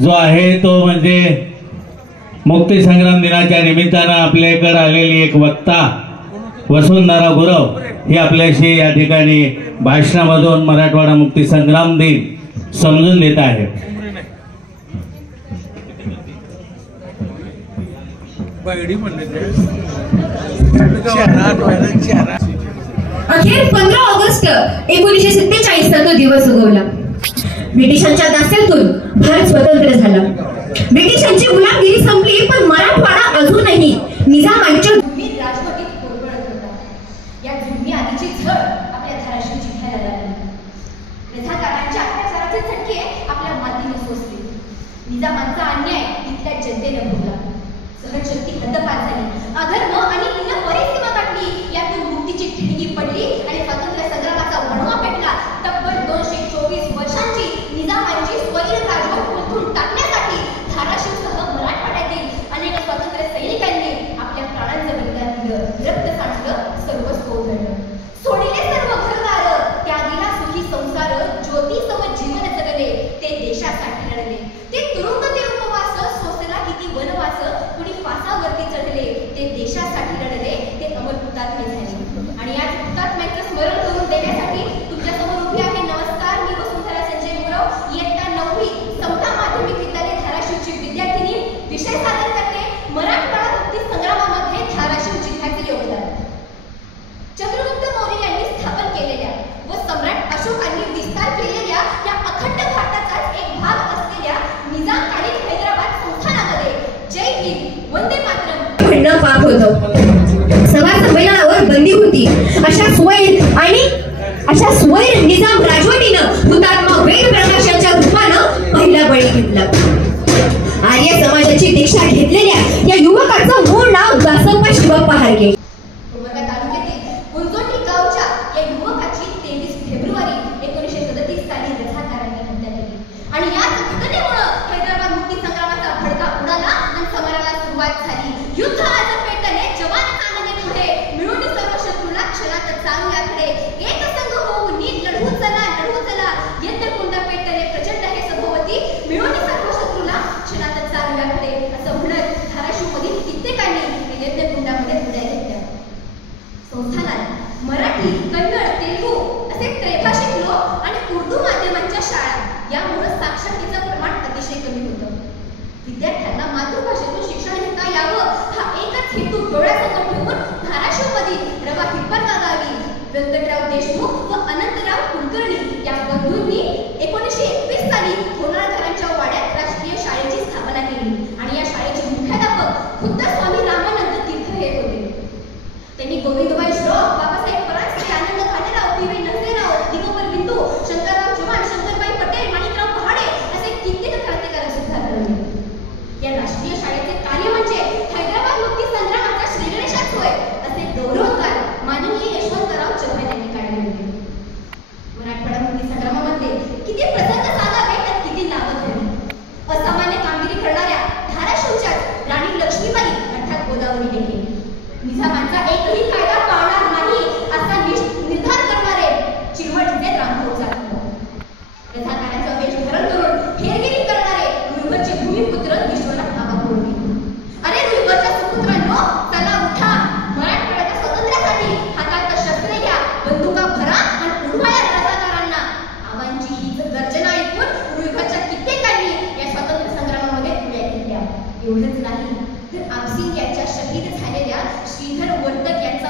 जो आहे तो म्हणजे मुक्तीसंग्राम दिनाच्या निमित्तानं आपल्याकडे आलेली एक वक्ता वसुंधरा गुरव ही आपल्याशी या ठिकाणी भाषणामधून मराठवाडा मुक्तीसंग्राम दिन समजून देत आहे। अखेर 15 ऑगस्ट 1947 चा तो दिवस उगवला। ब्रिटिशांच्या दास्यातून भारत स्वतंत्र झाला। ब्रिटिशांची गुलामगिरी संपली, पण मराठवाडा अजूनही निजामांच्या भूमीत राजवटीत कोलमडत होता। या भूमी आधीची झळ आपल्या धाराशिव जिल्ह्याला लागली। रझाकारांच्या अत्याचाराचे झटके आपल्या मातीने सोसले। निजामांचा अन्याय इथल्या जनतेने भोगला। सहनशक्ती हद्दपार झाली। अधर्म आणि तिनं परिस्थिती गाठली। यातून मुक्तीची ठिणगी पडली आणि स्वातंत्र्य संग्रामाचा वणवा पेटला। तब्बल 224 वर्षांची निजामांची स्वैर राजवट उलथून टाकण्यासाठी धाराशिवसह मराठवाड्यातील अनेक स्वातंत्र्य सैनिकांनी आपल्या प्राणांचं बलिदान दिलं, रक्त सांडलं, सर्वस्व उधळलं। सोडले सर्व घरदार, त्यागीला सुखी संसार, ज्योतीसम जीवन जगले, ते देशासाठी लढले। ते तुरुंग ते उपवास, सोसला किती वनवास, कुणी फासावरती चढले, ते देशासाठी लढले, ते अमर हुतात्मे झाले। आणि आज हुतात्म्यांचं स्मरण करून देण्यासाठी तुमच्यासमोर उभी आहे। नमस्कार, मी वसुंधरा संजय गुरव, इयत्ता 9वी समता माध्यमिक विद्यालय धाराशिवची विद्यार्थिनी। विषय सादर करते मराठवाडा मुक्ती संग्रामामध्ये धाराशिव जिल्ह्याचे योगदान। चंद्रगुप्त मौर्य यांनी स्थापन केलेल्या व सम्राट अशोकांनी विस्तार केलेल्या या अखंड भारताचाच एक भाग असलेल्या निजाम आणि हैदराबाद संस्थानामध्ये जय हिंद, वंदे मातरम म्हणणं पाप होतं। सभा संमेलनावर बंदी होती। अशा स्वैर निजाम राजवटीनं हुतात्मा वेद प्रकाशाच्या रूपानं पहिला बळी घेतला। आर्य समाजाची दीक्षा घेतलेल्या या युवकाचं मूळ नाव दासप्पा शिवप्पा हारगे। उमरगा तालुक्यातील कुंजोटी गावच्या या युवकाची 23 फेब्रुवारी 1937 साली रझाकारांनी हत्या केली। आणि याच घटनेमुळे हैदराबाद मुक्ती संग्रामाचा भडका उडाला आणि समराला सुरुवात झाली। युद्ध आज पेटले, जवान चालले पुढे, मिळून सर्व शत्रूला क्षणात चांगल्याकडे, एक संघ होऊन नीट लढू चला, लढू चला, यज्ञकुंड पेटले प्रचंड हे सभोवती, मिळून सर्व शत्रूला क्षणात चांगल्याकडे, असं म्हणत धाराशिवमधील कित्येकांनी यज्ञकुंडामध्ये उड्या घेतल्या। संस्थानात मराठी, कन्नड, तेलुगू असे त्रैभाषिक लोक आणि उर्दू माध्यमांच्या शाळा, यामुळे साक्षरतेचं प्रमाण अतिशय कमी होतं। विद्यार्थ्यांना मातृभाषेतून शिक्षण घेता यावं हा एकच हेतू डोळ्यासमोर ठेवून धाराशिवमधील रवा हिप्परगा गावी व्यंकटराव देशमुख व अनंतराव कुलकर्णी या बंधूंनी 1921 साली होनाळकरांच्या वाड्यात राष्ट्रीय शाळेची स्थापना केली। आणि या शाळेचे मुख्याध्यापक खुद्द स्वामी रामानंद तीर्थ हे होते। त्यांनी गोविंदभाई श्रॉफ, बाबासाहेब परांजपे, आनंद खांडेराव, पी.व्ही. नरसेराव, दिगंबर बिंदू, शंकरराव चव्हाण, शंकरबाई पटेल, माणिकराव पहाडे असे कित्येक क्रांतिकारक सुद्धा घडवले। या राष्ट्रीय शाळेचे कार्य म्हणजे हैदराबाद मुक्ती संग्रामाचा श्रीगणेशाच होय, असे गौरवोद्गार माननीय यशवंतराव चव्हाण यांनी काढले होते। मराठवाडा मुक्ती संग्रामामध्ये किती प्रसंग साधावे, त्यात किती नावं झाली। असामान्य कामगिरी करणाऱ्या धाराशिवच्या राणी लक्ष्मीबाई अर्थात गोदावरी डेके, निजामांचा एकही कायदा पाळणार नाही असा निर्धार करणारे चिरवडीचे रामभाऊ जाधव, रझाकारांचा वेश धारण करून हेरगिरी करणारे रुईवरचे भूमिपुत्र विश्वनाथ बाबा कोळगे। अरे रुईवरच्या सुपुत्रांनो, चला उठा, मराठवाड्याच्या स्वातंत्र्यासाठी हातात शस्त्रे घ्या, बंदुका भरा आणि उडवा या रझाकारांना। आवांची ही गर्जना ऐकून रुईवरच्या कित्येकांनी या स्वातंत्र्य संग्रामामध्ये उड्या घेतल्या। एवढंच नाही तर आपसिंग यांच्या शहीद झालेल्या श्रीधर वर्तक यांचा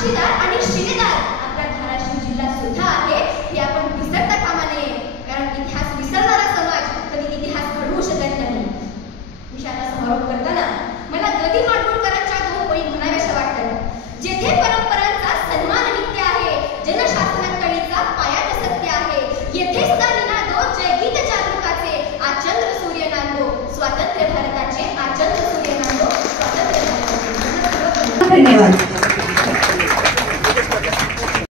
साक्षीदार आणि शिलेदार आपला धाराशिव जिल्हा सुद्धा आहे हे आपण विसरता कामा नये, कारण इतिहास विसरणारा समाज कधी इतिहास घडवू शकत नाही. विषयाचा समारोप करताना मला गदी माडगुळकरांच्या 2 ओळी म्हणाव्याशा वाटतात. जेथे परंपरांचा सन्मान नित्य आहे, जनशासनात कळीचा पायात सत्य आहे, येथे सुद्धा निनादो जयगीत जागृताचे आचंद्र सूर्य नांदो, स्वातंत्र्य भारताचे आचंद्र सूर्य नांदो, स्वातंत्र्य भारताचे. धन्यवाद.